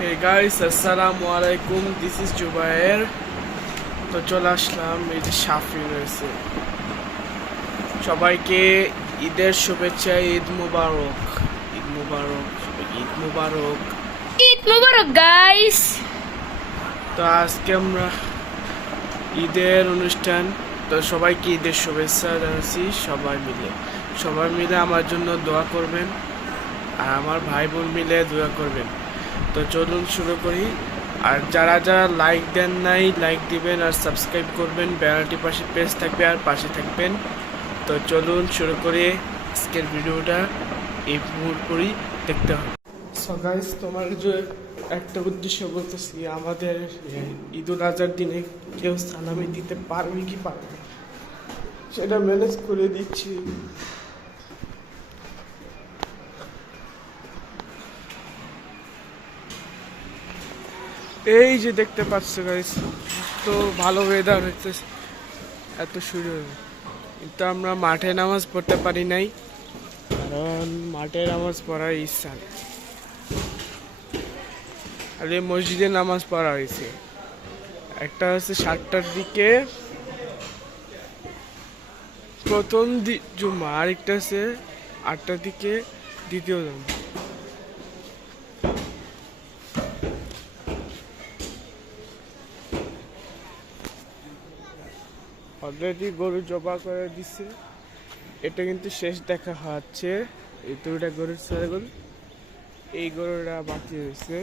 Hey guys আসসালামু আলাইকুম this is Zubair তো চলে আসলাম এই যে সাফি রয়েছে। সবাইকে ঈদের শুভেচ্ছা ঈদ মুবারক। ঈদ মুবারক ঈদ মুবারক। ঈদ মুবারক গাইস তো আজকে আমরা ঈদের অনুষ্ঠান তো সবাইকে ঈদের শুভেচ্ছা জানাচ্ছি সবাই মিলে। সবাই মিলে আমার জন্য দোয়া করবেন আর আমার ভাই বোন মিলে দোয়া করবেন। তো চলুন শুরু করি। আর যারা যারা লাইক দেন নাই লাইক দিবেন আর সাবস্ক্রাইব করবেন বেড়াটি পাশে পেজ থাকবে আর পাশে থাকবেন। তো চলুন শুরু করে আজকের ভিডিওটা। এই পুরোপুরি দেখতে হবে। সো তোমার যে একটা উদ্দেশ্য বলতেছি, আমাদের ঈদ উল আজহার দিনে কেউ সালামি দিতে পারবে কি পারবে সেটা ম্যানেজ করে দিচ্ছি। এই যে দেখতে পাচ্ছ গাইস তো ভালো ওয়েদার হচ্ছে, এত শুরু কিন্তু আমরা মাঠে নামাজ পড়তে পারি নাই, কারণ মাঠে নামাজ পড়ার ইচ্ছা আর এই মসজিদে নামাজ পড়া হয়েছে। একটা হচ্ছে সাতটার দিকে, প্রথম জুম্মা, আরেকটা হচ্ছে আটটার দিকে, দ্বিতীয় জুম্মা। অলরেডি গরু জবা করে দিচ্ছে এটা কিন্তু শেষ দেখা হচ্ছে। এই দুটা গরুর ছাগল, এই গরুটা বাকি রয়েছে।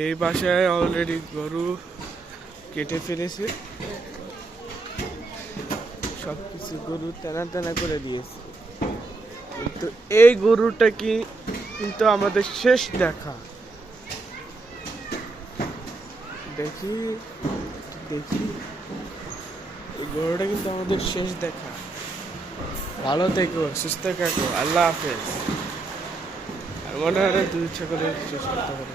এই বাসায় অলরেডি গরু কেটে ফেলেছে। সব কিছু গরু টানা টানা করে দিয়েছে। কিন্তু এই গরুটা কি কিন্তু আমাদের শেষ দেখা। দেখি দেখি। গরুটা কিন্তু আমাদের শেষ দেখা। ভালো থেকো, সুস্থ থাকো, আল্লাহ হাফেজ। আর মনে হয় দুই ছাগলের শেষ করতে হবে।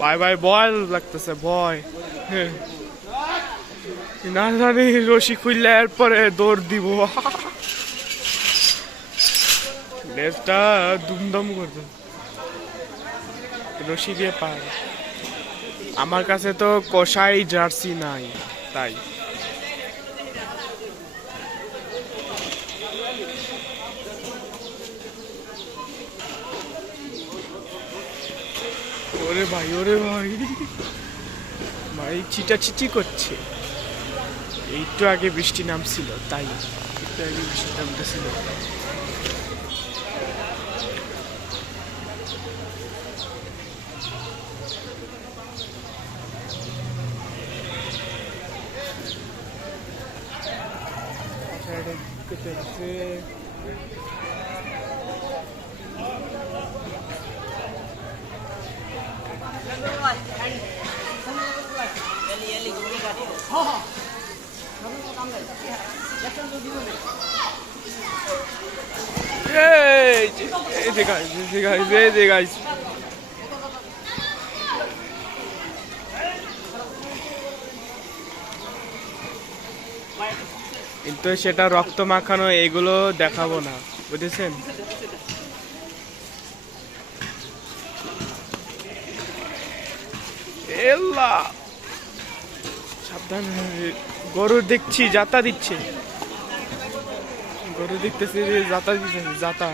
ভাই ভাই ভয় লাগতেছে ভয়। না জানি রশি খুললে এরপরে দৌড় দিব। লেজটা দুমদম করছে রশি দিয়ে পার। আমার কাছে তো কষাই জার্সি নাই, তাই। ওরে ভাই ওরে ভাই। ভাই চিটা চিটি করছে। একটু আগে বৃষ্টি নামছিল, তাই একটু আগে বৃষ্টি নামতেছিল। সাইডে কেটে কিন্তু সেটা রক্ত মাখানো এগুলো দেখাবো না বুঝেছেন? এল্লা! সাবধান গরু দেখছি যাতা দিচ্ছে। গরু দেখতেছি যে যাতা দিচ্ছে যাতা।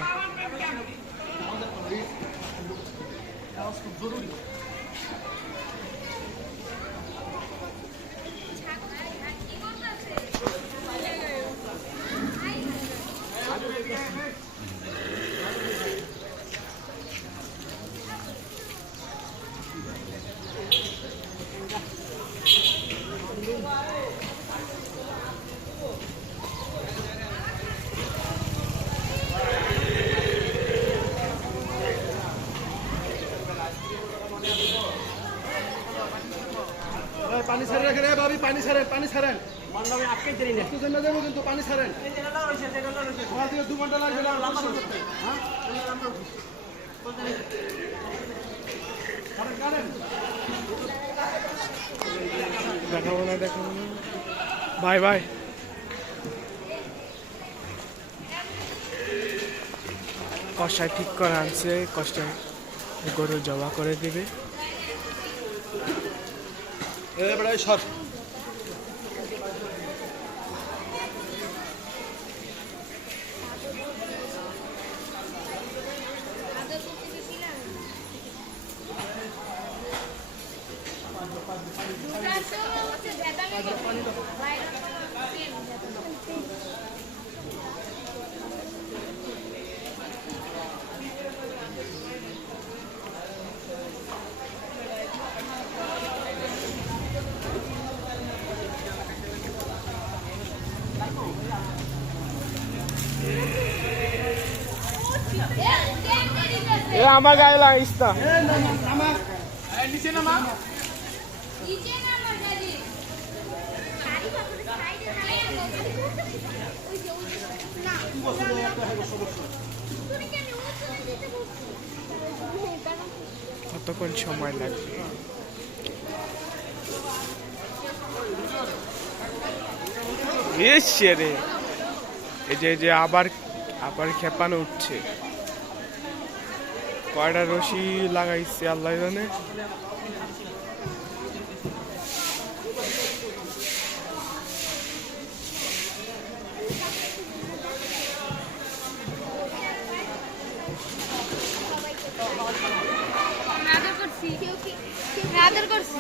পানি ছাড়েন পানি ছাড়েন। একটু জন্য যাব কিন্তু পানি ছাড়েন। দু ঘণ্টা লাগবে। হ্যাঁ? কারেন, কারেন। দেখাবো না দেখাবো না। Bye bye. কষায় ঠিক করে আনছে কষ্টায় গরু জবা করে দিবে। এ, বেটা, সর। আমার গায়ে লাগিস কতক্ষণ সময় লাগবে? এই যে আবার আবার খেপানো উঠছে। কয়টা রশি লাগাইছে আল্লাহ জানে? করছি। করছি।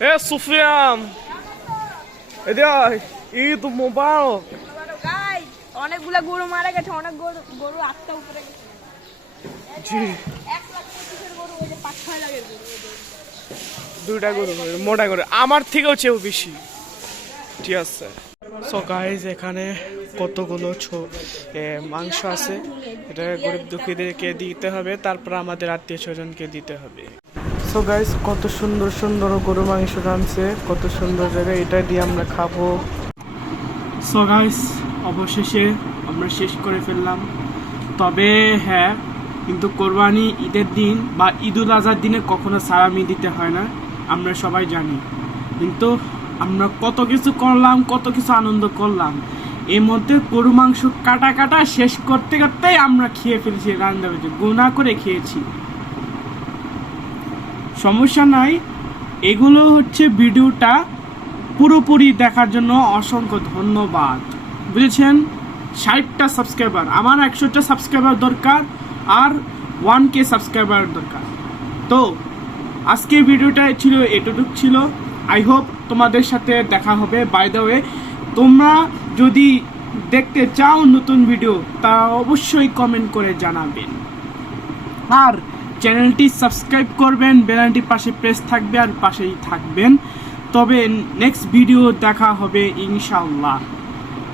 এ সুফিয়ান এদিকে। ঈদ মোবারক অনেকগুলা গরু মারা গেছে অনেক গরু গরু আটটা উপরে গেছে। দুইটা গরু মোটা আমার থেকেও চেয়েও বেশি। ঠিক আছে। সো গাইজ এখানে কতগুলো ছো- মাংস আছে। এটা গরিব দুঃখীদেরকে দিতে হবে তারপর আমাদের আত্মীয় স্বজনকে দিতে হবে। সো গাইজ কত সুন্দর সুন্দর গরু মাংস রাঁধছে কত সুন্দর জায়গায় এটা দিয়ে আমরা খাব। সো গাইজ অবশেষে আমরা শেষ করে ফেললাম। তবে হ্যাঁ কিন্তু কোরবানি ঈদের দিন বা ঈদুল আজহার দিনে কখনো সালামি দিতে হয় না, আমরা সবাই জানি। কিন্তু আমরা কত কিছু করলাম, কত কিছু আনন্দ করলাম, এর মধ্যে গরু মাংস কাটা কাটা শেষ করতে করতেই আমরা খেয়ে ফেলেছি রান্না বেজে গুণা করে খেয়েছি। সমস্যা নাই, এগুলো হচ্ছে ভিডিওটা পুরোপুরি দেখার জন্য অসংখ্য ধন্যবাদ। বুঝেছেন? ষাটটা সাবস্ক্রাইবার আমার একশোটা সাবস্ক্রাইবার দরকার আর ওয়ান কে সাবস্ক্রাইবার দরকার। তো, আজকে ভিডিওটা ছিল এটুকু ছিল। আই হোপ তোমাদের সাথে দেখা হবে। বাই দ্য ওয়ে তোমরা যদি দেখতে চাও নতুন ভিডিও তা অবশ্যই কমেন্ট করে জানাবেন। আর চ্যানেলটি সাবস্ক্রাইব করবেন বেলানটি পাশে প্রেস থাকবে আর পাশেই থাকবেন। তবে নেক্সট ভিডিও দেখা হবে ইনশাল্লাহ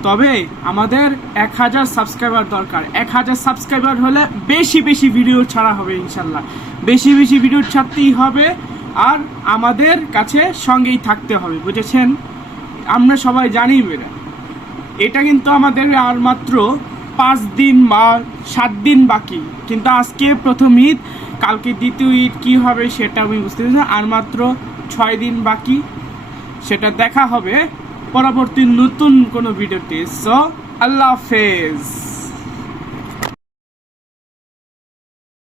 তবে আমাদের এক হাজার সাবস্ক্রাইবার দরকার। এক হাজার সাবস্ক্রাইবার হলে বেশি বেশি ভিডিও ছাড়া হবে ইনশাল্লাহ। বেশি বেশি ভিডিও ছাড়তেই হবে আর আমাদের কাছে সঙ্গেই থাকতে হবে, বুঝেছেন? আমরা সবাই জানি বেরা এটা কিন্তু আমাদের আর মাত্র পাঁচ দিন বা সাত দিন বাকি। কিন্তু আজকে প্রথম ঈদ, কালকে দ্বিতীয় ঈদ, কী হবে সেটা আমি বুঝতে পারছি। আর মাত্র ছয় দিন বাকি। সেটা দেখা হবে পরবর্তী নতুন কোনো ভিডিওতে সো আল্লাহ হাফেজ।